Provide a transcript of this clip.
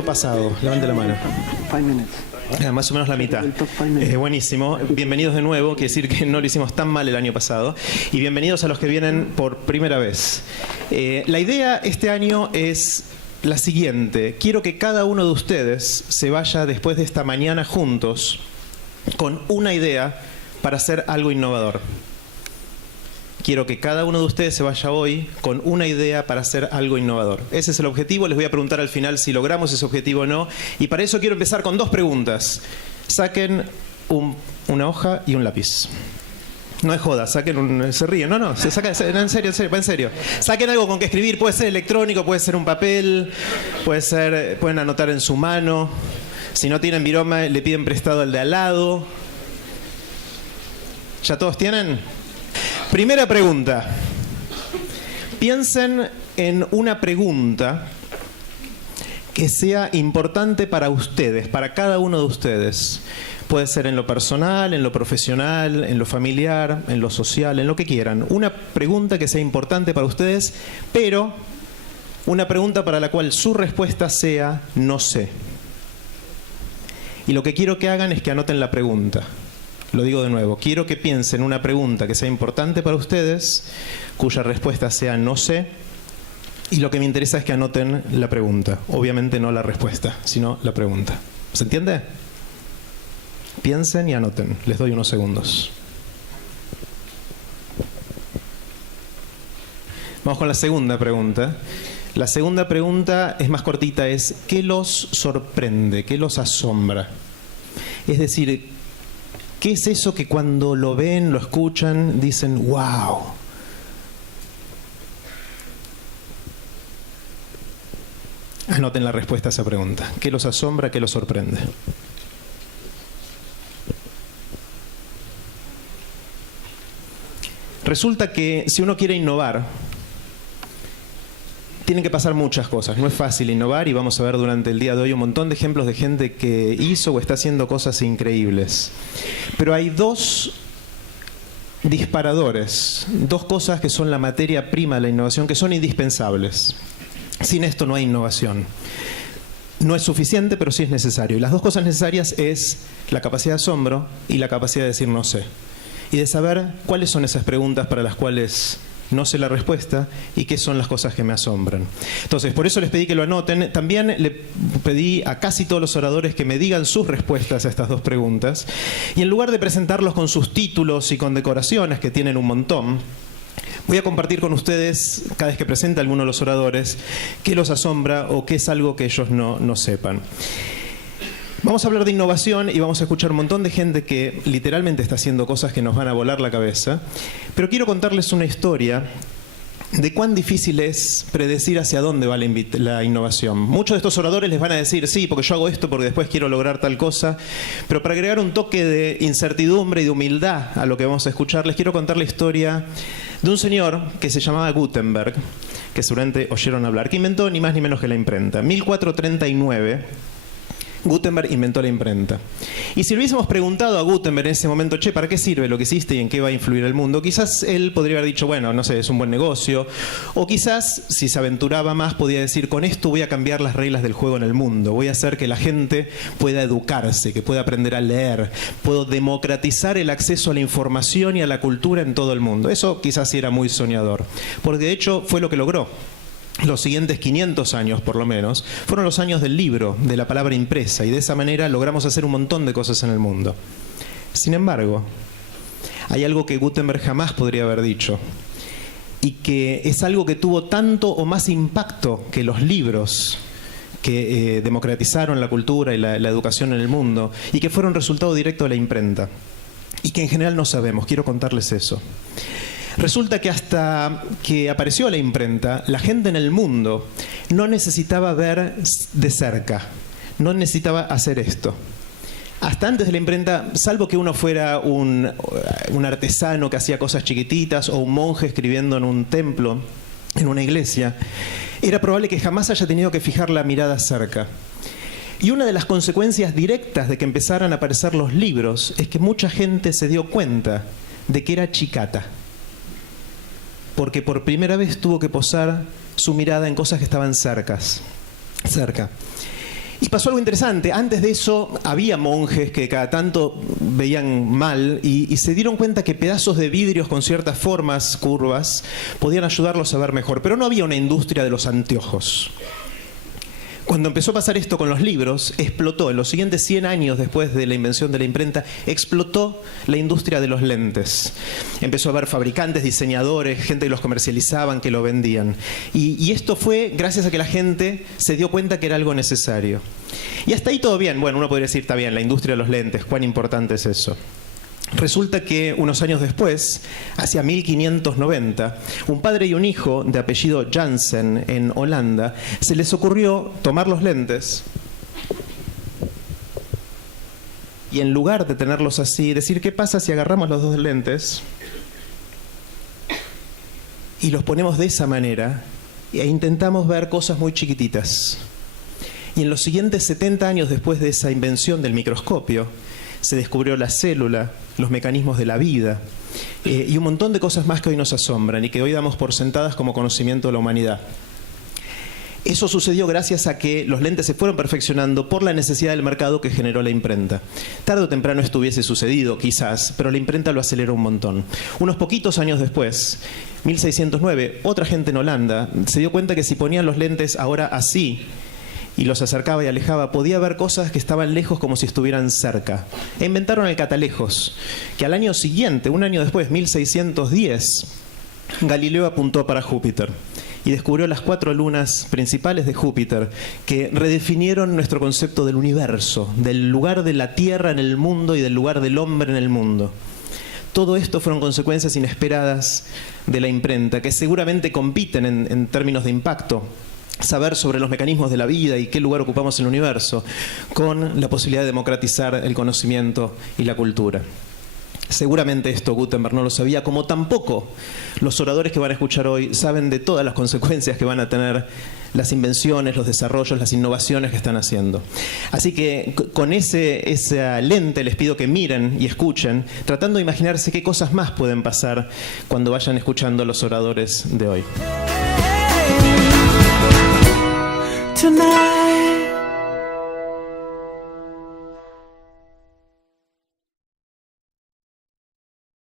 año pasado? Levante la mano. 5 minutes. Más o menos la mitad. Buenísimo. Bienvenidos de nuevo. Quiere decir que no lo hicimos tan mal el año pasado. Y bienvenidos a los que vienen por primera vez. La idea este año es la siguiente. Quiero que cada uno de ustedes se vaya después de esta mañana juntos con una idea para hacer algo innovador. Quiero que cada uno de ustedes se vaya hoy con una idea para hacer algo innovador. Ese es el objetivo. Les voy a preguntar al final si logramos ese objetivo o no. Y para eso quiero empezar con 2 preguntas. Saquen una hoja y un lápiz. No es joda, saquen se ríen. No, se saca, en serio, en serio. Saquen algo con que escribir. Puede ser electrónico, puede ser un papel, pueden anotar en su mano. Si no tienen viroma, le piden prestado al de al lado. ¿Ya todos tienen? Primera pregunta. Piensen en una pregunta que sea importante para ustedes, para cada uno de ustedes. Puede ser en lo personal, en lo profesional, en lo familiar, en lo social, en lo que quieran. Una pregunta que sea importante para ustedes, pero una pregunta para la cual su respuesta sea no sé. Y lo que quiero que hagan es que anoten la pregunta. Lo digo de nuevo, quiero que piensen en una pregunta que sea importante para ustedes, cuya respuesta sea no sé, y lo que me interesa es que anoten la pregunta. Obviamente no la respuesta, sino la pregunta. ¿Se entiende? Piensen y anoten. Les doy unos segundos. Vamos con la segunda pregunta. La segunda pregunta es más cortita, es ¿qué los sorprende? ¿Qué los asombra? Es decir, ¿qué es eso que cuando lo ven, lo escuchan, dicen, wow? Anoten la respuesta a esa pregunta. ¿Qué los asombra? ¿Qué los sorprende? Resulta que si uno quiere innovar, tienen que pasar muchas cosas. No es fácil innovar y vamos a ver durante el día de hoy un montón de ejemplos de gente que hizo o está haciendo cosas increíbles. Pero hay 2 disparadores, 2 cosas que son la materia prima de la innovación, que son indispensables. Sin esto no hay innovación. No es suficiente, pero sí es necesario. Y las 2 cosas necesarias es la capacidad de asombro y la capacidad de decir no sé. Y de saber cuáles son esas preguntas para las cuales no sé la respuesta y qué son las cosas que me asombran. Entonces, por eso les pedí que lo anoten. También le pedí a casi todos los oradores que me digan sus respuestas a estas 2 preguntas. Y en lugar de presentarlos con sus títulos y con decoraciones, que tienen un montón, voy a compartir con ustedes, cada vez que presente a alguno de los oradores, qué los asombra o qué es algo que ellos no sepan. Vamos a hablar de innovación y vamos a escuchar un montón de gente que literalmente está haciendo cosas que nos van a volar la cabeza. Pero quiero contarles una historia de cuán difícil es predecir hacia dónde va la innovación. Muchos de estos oradores les van a decir, sí, porque yo hago esto porque después quiero lograr tal cosa. Pero para agregar un toque de incertidumbre y de humildad a lo que vamos a escuchar, les quiero contar la historia de un señor que se llamaba Gutenberg, que seguramente oyeron hablar, que inventó ni más ni menos que la imprenta. En 1439... Gutenberg inventó la imprenta. Y si le hubiésemos preguntado a Gutenberg en ese momento, che, ¿para qué sirve lo que hiciste y en qué va a influir el mundo? Quizás él podría haber dicho, bueno, no sé, es un buen negocio. O quizás, si se aventuraba más, podía decir, con esto voy a cambiar las reglas del juego en el mundo. Voy a hacer que la gente pueda educarse, que pueda aprender a leer. Puedo democratizar el acceso a la información y a la cultura en todo el mundo. Eso quizás sí era muy soñador. Porque de hecho fue lo que logró. Los siguientes 500 años, por lo menos, fueron los años del libro, de la palabra impresa, y de esa manera logramos hacer un montón de cosas en el mundo. Sin embargo, hay algo que Gutenberg jamás podría haber dicho, y que es algo que tuvo tanto o más impacto que los libros que democratizaron la cultura y la educación en el mundo, y que fueron resultado directo de la imprenta, y que en general no sabemos. Quiero contarles eso. Resulta que hasta que apareció la imprenta, la gente en el mundo no necesitaba ver de cerca, no necesitaba hacer esto. Hasta antes de la imprenta, salvo que uno fuera un artesano que hacía cosas chiquititas o un monje escribiendo en un templo, en una iglesia, era probable que jamás haya tenido que fijar la mirada cerca. Y una de las consecuencias directas de que empezaran a aparecer los libros es que mucha gente se dio cuenta de que era chicata. Porque por primera vez tuvo que posar su mirada en cosas que estaban cerca. Y pasó algo interesante. Antes de eso había monjes que cada tanto veían mal y se dieron cuenta que pedazos de vidrios con ciertas formas, curvas, podían ayudarlos a ver mejor. Pero no había una industria de los anteojos. Cuando empezó a pasar esto con los libros, explotó. En los siguientes 100 años después de la invención de la imprenta, explotó la industria de los lentes. Empezó a haber fabricantes, diseñadores, gente que los comercializaban, que lo vendían. Y esto fue gracias a que la gente se dio cuenta que era algo necesario. Y hasta ahí todo bien. Bueno, uno podría decir, está bien, la industria de los lentes, ¿cuán importante es eso? Resulta que unos años después, hacia 1590, un padre y un hijo de apellido Jansen en Holanda, se les ocurrió tomar los lentes y en lugar de tenerlos así, decir, ¿qué pasa si agarramos los dos lentes y los ponemos de esa manera e intentamos ver cosas muy chiquititas? Y en los siguientes 70 años después de esa invención del microscopio, se descubrió la célula, los mecanismos de la vida y un montón de cosas más que hoy nos asombran y que hoy damos por sentadas como conocimiento de la humanidad. Eso sucedió gracias a que los lentes se fueron perfeccionando por la necesidad del mercado que generó la imprenta. Tarde o temprano esto hubiese sucedido, quizás, pero la imprenta lo aceleró un montón. Unos poquitos años después, 1609, otra gente en Holanda se dio cuenta que si ponían los lentes ahora así, y los acercaba y alejaba, podía ver cosas que estaban lejos como si estuvieran cerca. E inventaron el catalejos, que al año siguiente, un año después, 1610, Galileo apuntó para Júpiter y descubrió las 4 lunas principales de Júpiter, que redefinieron nuestro concepto del universo, del lugar de la Tierra en el mundo y del lugar del hombre en el mundo. Todo esto fueron consecuencias inesperadas de la imprenta, que seguramente compiten en términos de impacto, saber sobre los mecanismos de la vida y qué lugar ocupamos en el universo, con la posibilidad de democratizar el conocimiento y la cultura. Seguramente esto Gutenberg no lo sabía, como tampoco los oradores que van a escuchar hoy saben de todas las consecuencias que van a tener las invenciones, los desarrollos, las innovaciones que están haciendo. Así que con esa lente les pido que miren y escuchen, tratando de imaginarse qué cosas más pueden pasar cuando vayan escuchando a los oradores de hoy. Tonight